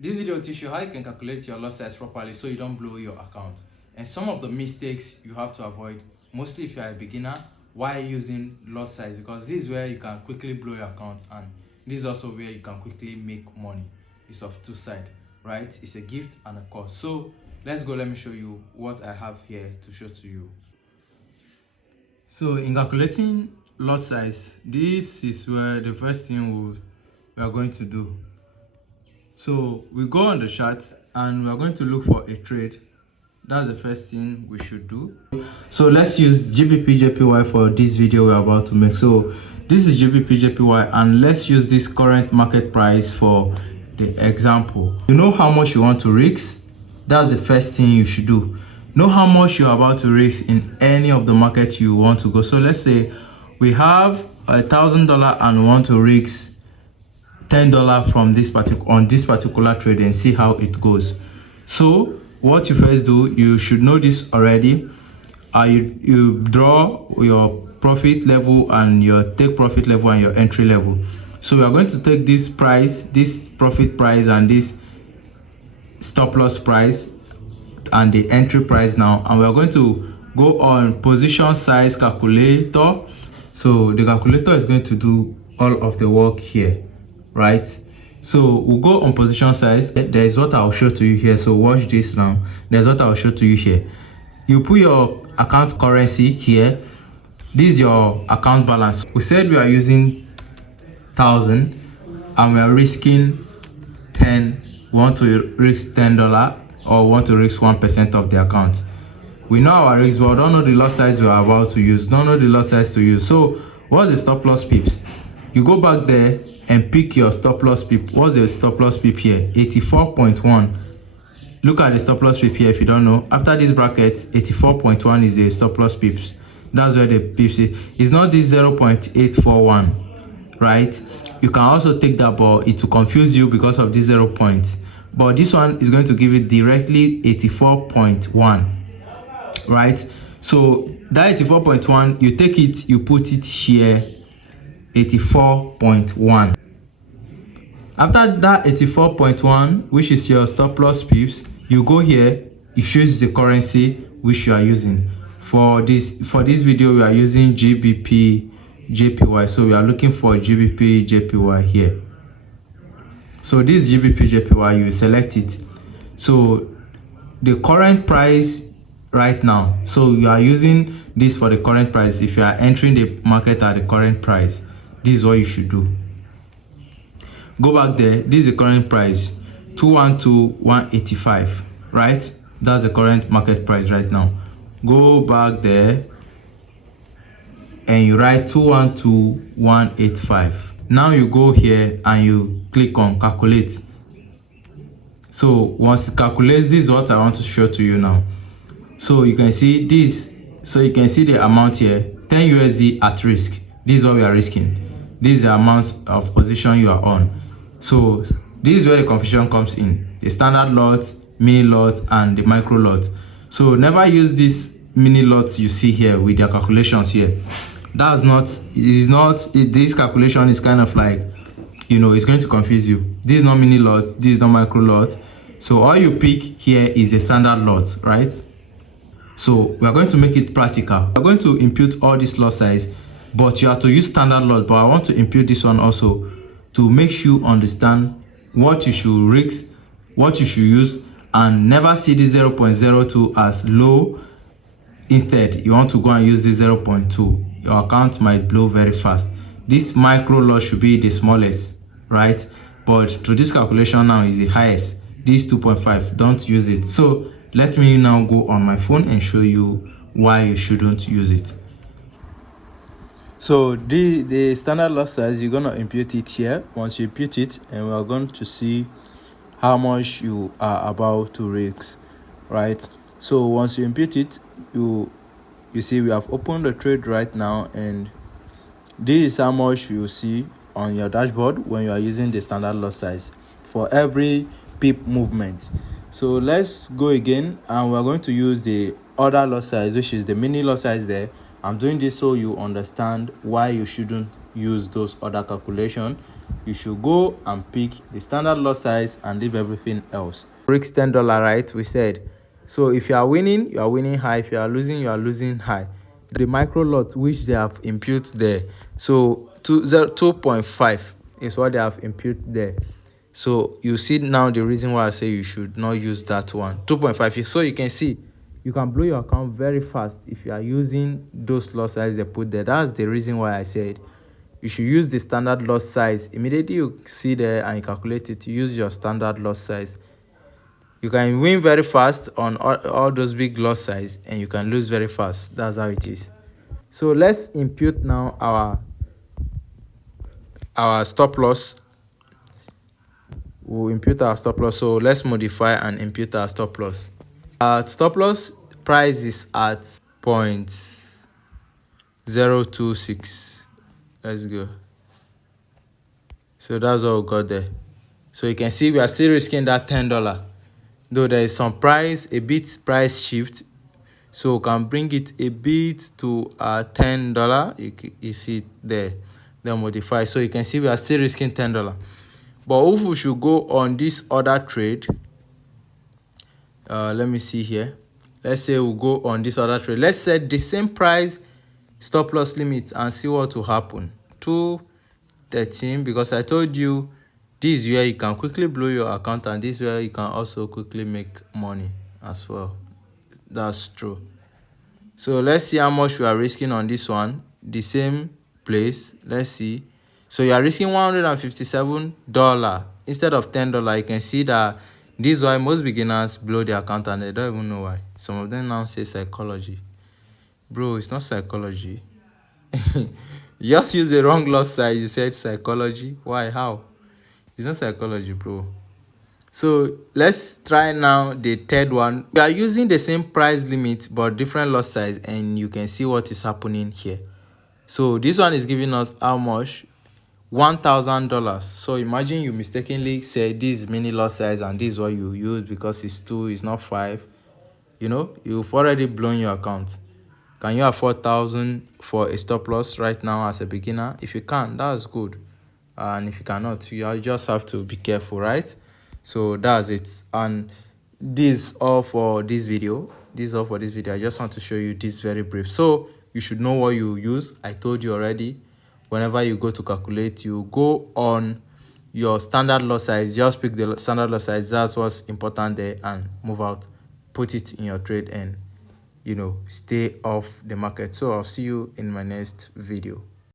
This video will teach you how you can calculate your lot size properly so you don't blow your account, and some of the mistakes you have to avoid, mostly if you are a beginner, while using lot size, because this is where you can quickly blow your account, and this is also where you can quickly make money. It's of two sides, right? It's a gift and a cost. So let's go. Let me show you what I have here to show to you. So in calculating lot size, this is where the first thing we are going to do. So we go on the chart and we are going to look for a trade. That's the first thing we should do. So let's use GBP JPY for this video we're about to make. So this is GBP JPY, and let's use this current market price for the example. You know how much you want to risk. That's the first thing you should do. Know how much you're about to risk in any of the markets you want to go. So let's say we have $1,000 and we want to risk $10 from this particular trade and see how it goes. So what you first do, you should know this already. You draw your profit level and your take profit level and your entry level. So we are going to take this price, this profit price, and this stop loss price and the entry price now, and we are going to go on position size calculator. So the calculator is going to do all of the work here, right? So we'll go on position size. There's what I'll show to you here. So watch this now. There's what I'll show to you here. You put your account currency here. This is your account balance. We said we are using 1,000 and we are risking 10. We want to risk $10 or want to risk 1% of the account. We know our risk, but we don't know the lot size we are about to use. Don't know the lot size to use. So what's the stop loss pips? You go back there and pick your stop loss pip. What's the stop loss pip here? 84.1. Look at the stop loss pip here if you don't know. After this bracket, 84.1 is the stop loss pips. That's where the pips is. It's not this 0.841, right? You can also take that, but it will confuse you because of this 0 point. But this one is going to give it directly 84.1, right? So that 84.1, you take it, you put it here, 84.1. After that 84.1, which is your stop loss pips, you go here, it shows the currency which you are using. For this video, we are using GBP JPY, so we are looking for GBP JPY here. So this GBP JPY, you select it. So the current price right now, so you are using this for the current price. If you are entering the market at the current price, this is what you should do. Go back there. This is the current price, 212,185, right? That's the current market price right now. Go back there and you write 212,185. Now you go here and you click on calculate. So once it calculates, this is what I want to show to you now. So you can see this. So you can see the amount here, 10 USD at risk. This is what we are risking. This is the amount of position you are on. So this is where the confusion comes in: the standard lot, mini lot, and the micro lot. So never use these mini lots you see here with their calculations here. That's not, this calculation is kind of like, you know, it's going to confuse you. This is not mini lot, this is not micro lot. So all you pick here is the standard lot, right? So we are going to make it practical. We're going to impute all this lot size, but you have to use standard lot. But I want to impute this one also to make you understand what you should risk, what you should use, and never see the 0.02 as low. Instead, you want to go and use the 0.2. Your account might blow very fast. This micro lot should be the smallest, right? But to this calculation now is the highest. This 2.5, don't use it. So let me now go on my phone and show you why you shouldn't use it. So the standard lot size, you're gonna impute it here. Once you impute it, and we are going to see how much you are about to risk, right? So once you impute it, you see we have opened the trade right now, and this is how much you see on your dashboard when you are using the standard lot size for every pip movement. So let's go again, and we're going to use the other lot size, which is the mini lot size there. I'm doing this so you understand why you shouldn't use those other calculations. You should go and pick the standard lot size and leave everything else. Risk $10, right? We said. So if you are winning high. If you are losing high. The micro lot which they have input there, so 2.5 is what they have input there. So you see now the reason why I say you should not use that one. 2.5. So you can see you can blow your account very fast if you are using those lot size they put there. That's the reason why I said you should use the standard lot size. Immediately you see there and you calculate it, use your standard lot size. You can win very fast on all those big lot size, and you can lose very fast. That's how it is. So let's impute now our stop loss. We'll impute our stop loss. So let's modify and impute our stop loss. Our stop loss price is at 0.026. Let's go. So that's what we got there. So you can see we are still risking that $10. Though there is some price shift, so we can bring it a bit to $10. You see it there, then modify. So you can see we are still risking $10. But if we should go on this other trade, let me see here. Let's say we'll go on this other trade. Let's set the same price stop loss limit and see what will happen. 213, because I told you this is where you can quickly blow your account, and this is where you can also quickly make money as well. That's true. So let's see how much we are risking on this one. The same place. Let's see. So you are risking $157 instead of $10. You can see that this is why most beginners blow their account and they don't even know why. Some of them now say psychology. Bro, it's not psychology. You just use the wrong lot size. You said psychology. Why? How? It's not psychology, bro. So let's try now the third one. We are using the same price limit but different lot size, and you can see what is happening here. So this one is giving us how much? $1,000. So imagine you mistakenly say this is mini lot size and this is what you use because it's 2, it's not 5. You know, you've already blown your account. Can you afford 1,000 for a stop loss right now as a beginner? If you can, that's good. And if you cannot, you just have to be careful, right? So that's it. And this is all for this video. I just want to show you this very brief. So you should know what you use. I told you already. Whenever you go to calculate, you go on your standard lot size. Just pick the standard lot size. That's what's important there, and move out. Put it in your trade and stay off the market. So I'll see you in my next video.